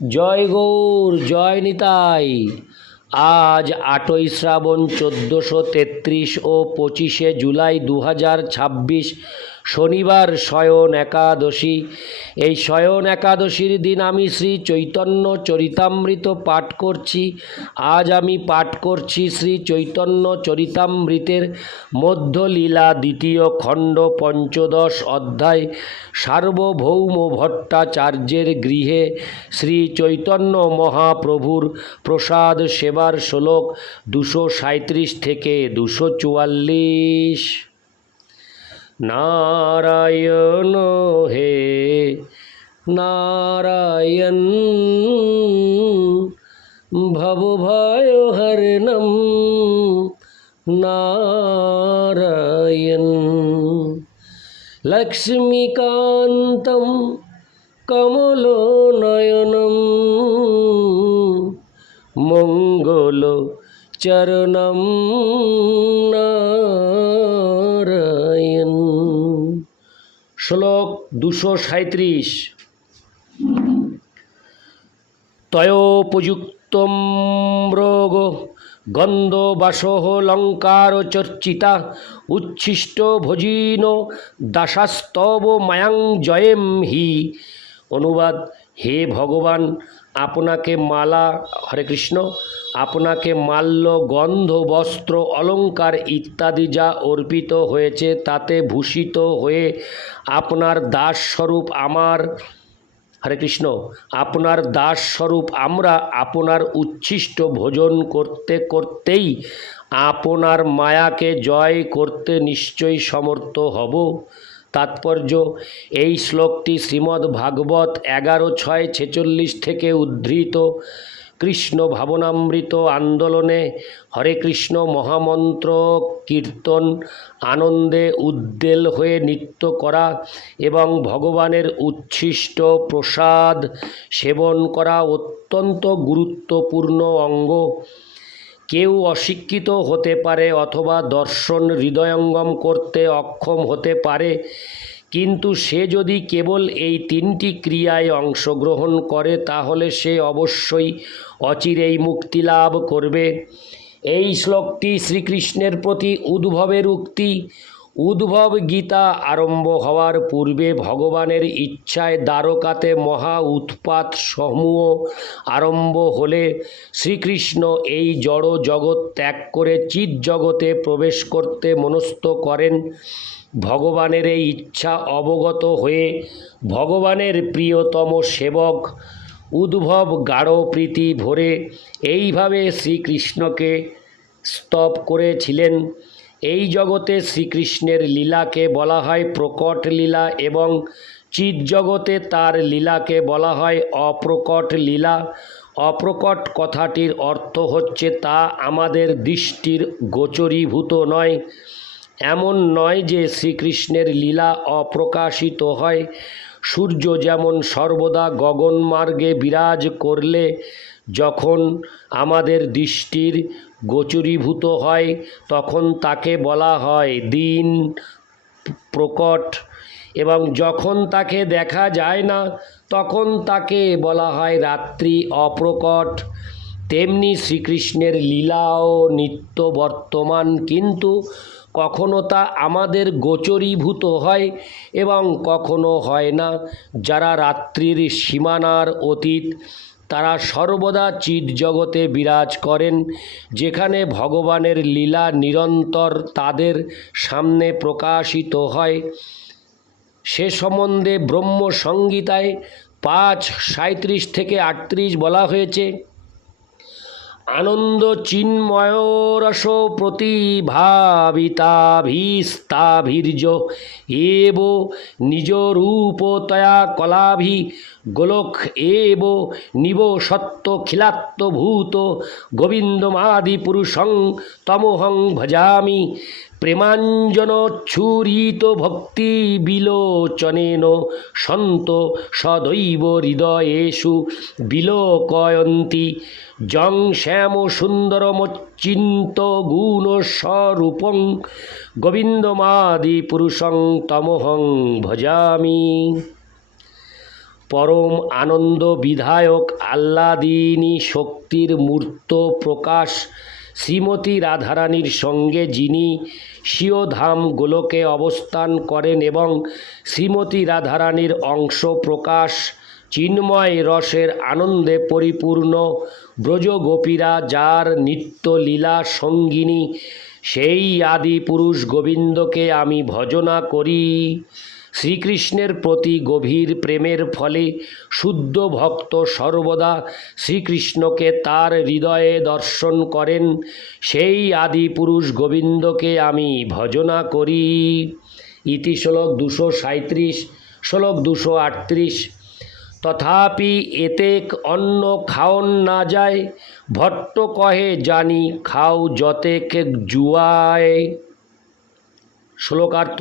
জয় গৌর, জয় নিতাই। আজ ৮ই শ্রাবণ ১৪৩৩ ও ২৫শে জুলাই ২০২৬ শনিবার শয়ন একাদশী। এই শয়ন একাদশীর দিন আমি শ্রী চৈতন্য চরিতামৃত পাঠ করছি। আজ আমি পাঠ করছি শ্রী চৈতন্য চরিতামৃতের মধ্যলীলা দ্বিতীয় খণ্ড ১৫ অধ্যায় সার্বভৌম ভট্টাচার্যের গৃহে শ্রী চৈতন্য মহাপ্রভুর প্রসাদ সেবার শ্লোক ২৩৭ থেকে ২৪৪। নারায়ণ হে নারায়ণ, ভবভয়হরণম নারায়ণ, লক্ষ্মীকান্তম কমলনয়নম মঙ্গলচরণম নারায়ণ। শ্লোক ২৩৭। তয়োপযুক্তম মৃগ গন্ধবাসহ লঙ্কারচর্চিতা উচ্ছিষ্ট ভোজিন দাসাস্তব মায়াং জয়েম হি। অনুবাদ: হে ভগবান, আপনাকে মালা, হরে কৃষ্ণ, আপনাকে মাল্য, গন্ধ, বস্ত্র, অলঙ্কার ইত্যাদি যা অর্পিত হয়েছে তাতে ভূষিত হয়ে আপনার দাসস্বরূপ হরে কৃষ্ণ, আপনার দাসস্বরূপ আমরা আপনার উচ্ছিষ্ট ভোজন করতে করতেই আপনার মায়াকে জয় করতে নিশ্চয়ই সমর্থ হব। তাৎপর্য: এই শ্লোকটি শ্রীমদ্ ভাগবত ১১:৬-৪৬ থেকে উদ্ধৃত। কৃষ্ণ ভাবনামৃত আন্দোলনে হরে কৃষ্ণ মহামন্ত্র কীর্তন, আনন্দে উদ্বেল হয়ে নৃত্য করা এবং ভগবানের উচ্ছিষ্ট প্রসাদ সেবন করা অত্যন্ত গুরুত্বপূর্ণ অঙ্গ। কেউ অশিক্ষিত হতে পারে অথবা দর্শন হৃদয়ঙ্গম করতে অক্ষম হতে পারে, কিন্তু সে যদি কেবল এই তিনটি ক্রিয়ায় অংশগ্রহণ করে তাহলে সে অবশ্যই অচিরেই মুক্তি লাভ করবে। এই শ্লোকটি শ্রীকৃষ্ণের প্রতি উদ্ভবের উক্তি। উদ্ভব গীতা আরম্ভ হওয়ার পূর্বে ভগবানের ইচ্ছায় দ্বারকাতে মহা উৎপাত সমূহ আরম্ভ হলে শ্রীকৃষ্ণ এই জড় জগৎ ত্যাগ করে চিৎ জগতে প্রবেশ করতে মনস্থ করেন। ভগবানের এই ইচ্ছা অবগত হয়ে ভগবানের প্রিয়তম সেবক উদ্ভব গাঢ় প্রীতি ভরে এইভাবে শ্রীকৃষ্ণকে স্তব করেছিলেন। এই জগতে শ্রীকৃষ্ণের লীলাকে বলা হয় প্রকট লীলা এবং চিৎ জগতে তার লীলাকে বলা হয় অপ্রকট লীলা। অপ্রকট কথাটির অর্থ হচ্ছে তা আমাদের দৃষ্টির গোচরীভূত নয়। এমন নয় যে শ্রীকৃষ্ণের লীলা অপ্রকাশিত হয়। সূর্য যেমন সর্বদা গগনমার্গে বিরাজ করলে যখন আমাদের দৃষ্টির গোচরীভূত হয় তখন তাকে বলা হয় দিন প্রকট, এবং যখন তাকে দেখা যায় না তখন তাকে বলা হয় রাত্রি অপ্রকট। তেমনি শ্রীকৃষ্ণের লীলাও নিত্য বর্তমান, কিন্তু কখনো তা আমাদের গোচরীভূত হয় এবং কখনো হয় না। যারা রাত্রির সীমানার অতীত তারা সর্বদা চিৎ জগতে বিরাজ করেন, যেখানে ভগবানের লীলা নিরন্তর তাদের সামনে প্রকাশিত হয়। সে সম্বন্ধে ব্রহ্মসংহিতায় ৫:৩৭ থেকে ৩৮ বলা হয়েছে: আনন্দ চিন্ময়রস প্রতিভাবিতাভিস্তাভির্য এব নিজরূপতয়া কলাভি গোলক এব নিবসত্তখিলাত্মভূত গোবিন্দমাদি পুরুষং তমহং ভজামি প্রেমাঞ্জনচ্ছুরিত ভক্তি বিলোচনেন সন্ত সদৈব হৃদয়েষু বিলোকয়ন্তি জং শ্যাম সুন্দরমচ্চিন্ত গুণস্বরূপং গোবিন্দমাদি পুরুষং তমহং ভজামি। পরম আনন্দ বিধায়ক আহ্লাদিনী শক্তির মূর্ত প্রকাশ শ্রীমতী রাধারানীর সঙ্গে যিনি স্বীয় ধাম গোলকে অবস্থান করেন এবং শ্রীমতী রাধারানীর অংশ প্রকাশ চিন্ময় রসের আনন্দে পরিপূর্ণ ব্রজগোপীরা যার নিত্য লীলা সঙ্গিনী সেই আদি পুরুষ গোবিন্দকে আমি ভজনা করি। শ্রীকৃষ্ণের প্রতি গভীর প্রেমের ফলে শুদ্ধ ভক্ত সর্বদা শ্রীকৃষ্ণকে তার হৃদয়ে দর্শন করেন। সেই আদি পুরুষ গোবিন্দকে আমি ভজনা করি। ইতি শ্লোক 237, শ্লোক 238। তথাপি এতেক অন্ন খাওন না যায়, ভট্ট কহে জানি খাও যতেক জুয়ায়। শ্লোকার্থ: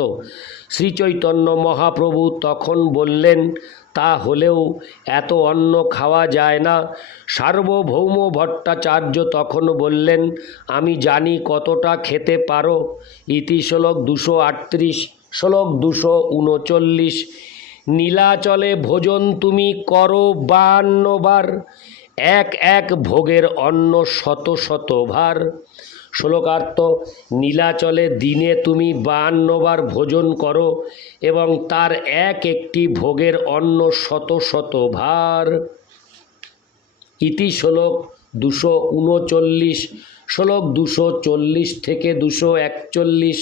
শ্রীচৈতন্য মহাপ্রভু তখন বললেন, তা হলেও এত অন্ন খাওয়া যায় না। সার্বভৌম ভট্টাচার্য তখন বললেন, আমি জানি কতটা খেতে পারো। ইতি শ্লোক 238, শ্লোক 239। নীলাচলে ভোজন তুমি করো 52 বার, এক এক ভোগের অন্ন শত শত ভার। শ্লোকার্থ: নীলাচলে দিনে তুমি 52 বার ভোজন করো এবং তার এক একটি ভোগের অন্ন শত শত ভার। ইতি শ্লোক 239, শ্লোক 240 থেকে 241।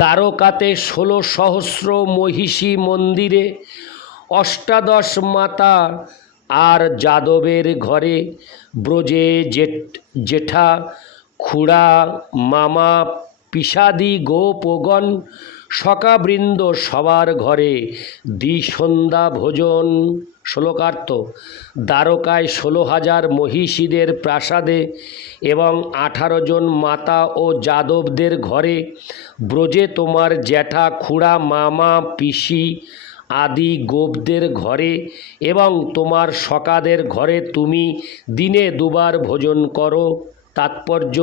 দ্বারকাতে 16 সহস্র মহিষী মন্দিরে 18 মাতা আর যাদবের ঘরে, ব্রজে জেঠা খুড়া মামা পিসাদি গোপগণ সখাবৃন্দ সবার ঘরে দ্বিসন্ধ্যা ভোজন। শ্লোকার্থ: দ্বারকায় 16,000 মহিষীদের প্রাসাদে এবং 18 জন মাতা ও যাদবদের ঘরে, ব্রজে তোমার জ্যাঠা খুড়া মামা পিসি আদি গোপদের ঘরে এবং তোমার সখাদের ঘরে তুমি দিনে 2 বার ভোজন করো। তাৎপর্য: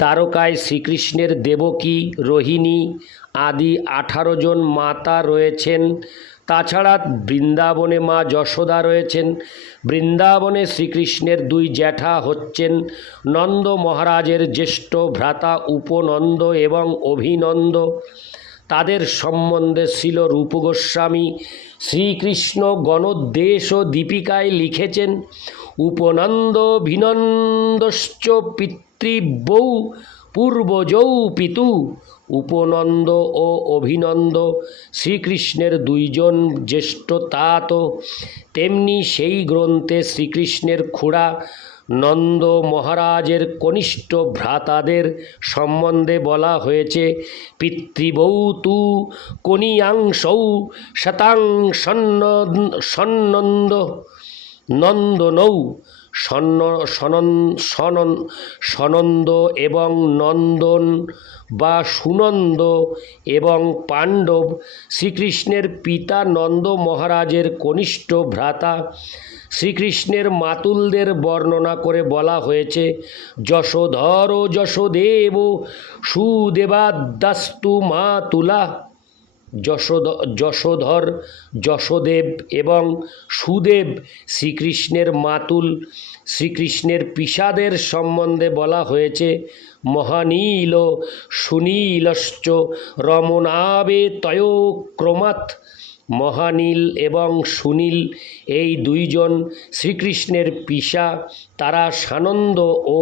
দ্বারকায় শ্রীকৃষ্ণের দেবকী, রোহিণী আদি 18 জন মাতা রয়েছেন। তাছাড়া বৃন্দাবনে মা যশোদা রয়েছেন। বৃন্দাবনে শ্রীকৃষ্ণের 2 জ্যাঠা হচ্ছেন নন্দ মহারাজের জ্যেষ্ঠ ভ্রাতা উপনন্দ এবং অভিনন্দ। তাদের সম্বন্ধে শ্রীল রূপ গোস্বামী শ্রীকৃষ্ণ গণোদ্দেশ দীপিকায় লিখেছেন, উপনন্দ ভিনন্দশ্চ পিতৃব্যৌ পূর্বজৌ পিতু। উপনন্দ ও অভিনন্দ শ্রীকৃষ্ণের 2 জন জ্যেষ্ঠ তাত। তেমনি সেই গ্রন্থে শ্রীকৃষ্ণের খুড়া নন্দ মহারাজের কনিষ্ঠ ভ্রাতাদের সম্বন্ধে বলা হয়েছে, পিতৃবৌ তু কনিয়াংশৌ শতাং সন্নন্দ নন্দনৌ। সনন্দ এবং নন্দন বা সুনন্দ এবং পাণ্ডব শ্রীকৃষ্ণের পিতা নন্দ মহারাজের কনিষ্ঠ ভ্রাতা। শ্রীকৃষ্ণের মাতুলদের বর্ণনা করে বলা হয়েছে, যশোধর ও যশোদেব সুদেবাদাস্তু মাতুলা। যশোধর, যশোদেব এবং সুদেব শ্রীকৃষ্ণের মাতুল। শ্রীকৃষ্ণের পিসাদের সম্বন্ধে বলা হয়েছে, মহানীল সুনীলশ্চ রমণাবে তয়োক্রমাৎ। মহানীল এবং সুনীল এই 2 জন শ্রীকৃষ্ণের পিসা। তারা সানন্দ ও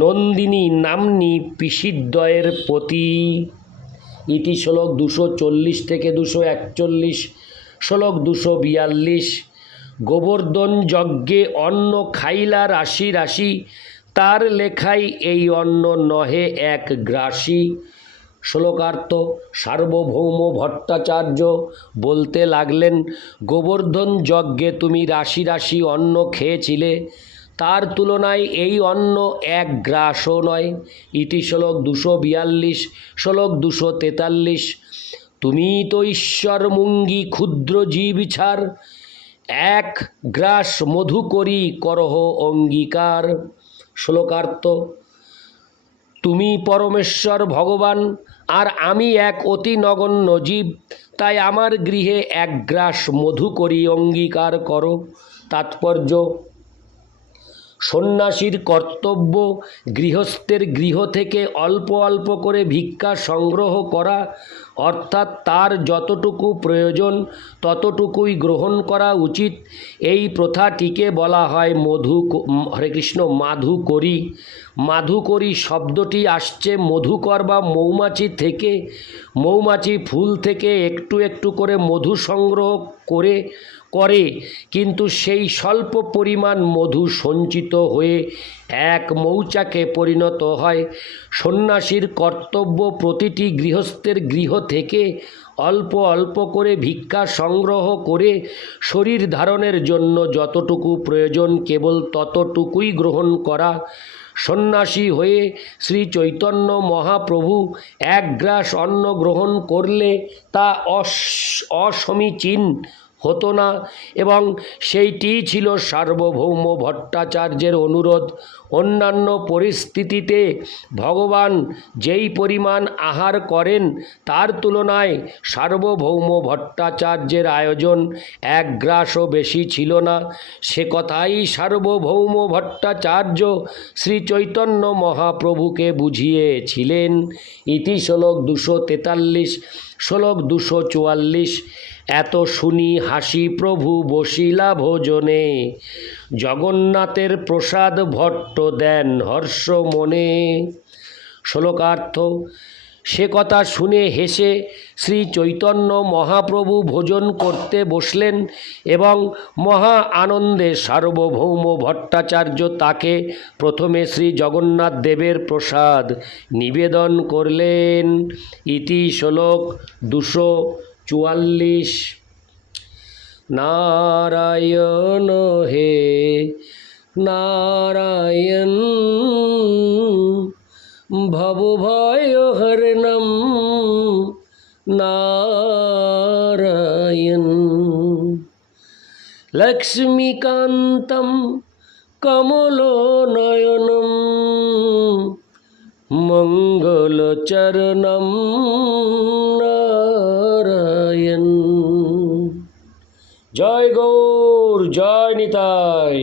নন্দিনী নাম্নী পিসিদ্বয়ের পতি। ইতি শ্লোক 240 থেকে 241, শ্লোক 242। গোবর্ধন যজ্ঞে অন্ন খাইলা রাশি রাশি, তার লেখাই এই অন্ন নহে এক গ্রাসী। শ্লোকার্থ: সার্বভৌম ভট্টাচার্য বলতে লাগলেন, গোবর্ধন যজ্ঞে তুমি রাশি রাশি অন্ন খেয়েছিলে, তার তুলনায় এই অন্ন 1 গ্রাসও নয়। ইতি শ্লোক 242, শ্লোক 243। তুমি তো ঈশ্বর মুঙ্গি ক্ষুদ্র জীব ছাড়, 1 গ্রাস মধু করি করহ অঙ্গীকার। শ্লোকার্থ: তুমি পরমেশ্বর ভগবান, আর আমি এক অতি নগণ্য জীব, তাই আমার গৃহে এক গ্রাস মধু করি অঙ্গীকার করো। তাৎপর্য: সন্ন্যাসীর কর্তব্য গৃহস্থের গৃহ থেকে অল্প অল্প করে ভিক্ষা সংগ্রহ করা, অর্থাৎ তার যতটুকু প্রয়োজন ততটুকুই গ্রহণ করা উচিত। এই প্রথাটিকে বলা হয় হরে কৃষ্ণ মাধুকরী। মাধুকরী শব্দটি আসছে মধুকর বা মৌমাছি থেকে। মৌমাছি ফুল থেকে একটু একটু করে মধু সংগ্রহ করে, কিন্তু সেই স্বল্প পরিমাণ মধু সঞ্চিত হয়ে এক মৌচাকে পরিণত হয়। সন্ন্যাসীর কর্তব্য প্রতিটি গৃহস্থের গৃহ থেকে অল্প অল্প করে ভিক্ষা সংগ্রহ করে শরীর ধারণের জন্য যতটুকু প্রয়োজন কেবল ততটুকুই গ্রহণ করা। সন্ন্যাসী হয়ে শ্রী চৈতন্য মহাপ্রভু এক গ্রাস অন্ন গ্রহণ করলে তা অসমীচীন হতো না, এবং সেইটিই ছিল সার্বভৌম ভট্টাচার্যের অনুরোধ। অন্যান্য পরিস্থিতিতে ভগবান যেই পরিমাণ আহার করেন তার তুলনায় সার্বভৌম ভট্টাচার্যের আয়োজন এক গ্রাসও বেশি ছিল না। সে কথাই সার্বভৌম ভট্টাচার্য শ্রী চৈতন্য মহাপ্রভুকে বুঝিয়েছিলেন। ইতি শ্লোক 243, শ্লোক 244। এত শুনি হাসি প্রভু বসিলা ভোজনে, জগন্নাথের প্রসাদ ভট্ট দেন হর্ষ মনে। শ্লোকার্থ: সে কথা শুনে হেসে শ্রী চৈতন্য মহাপ্রভু ভোজন করতে বসলেন এবং মহা আনন্দে সার্বভৌম ভট্টাচার্য তাকে প্রথমে শ্রী জগন্নাথ দেবের প্রসাদ নিবেদন করলেন। ইতি শ্লোক 244। নারায়ণ হে নারায়ণ, ভবভয়হরণম নারায়ণ, লক্ষ্মীকান্তম কমলনয়নম মঙ্গলচরণম নারায়ণ। জয় গৌর, জয় নিতাই।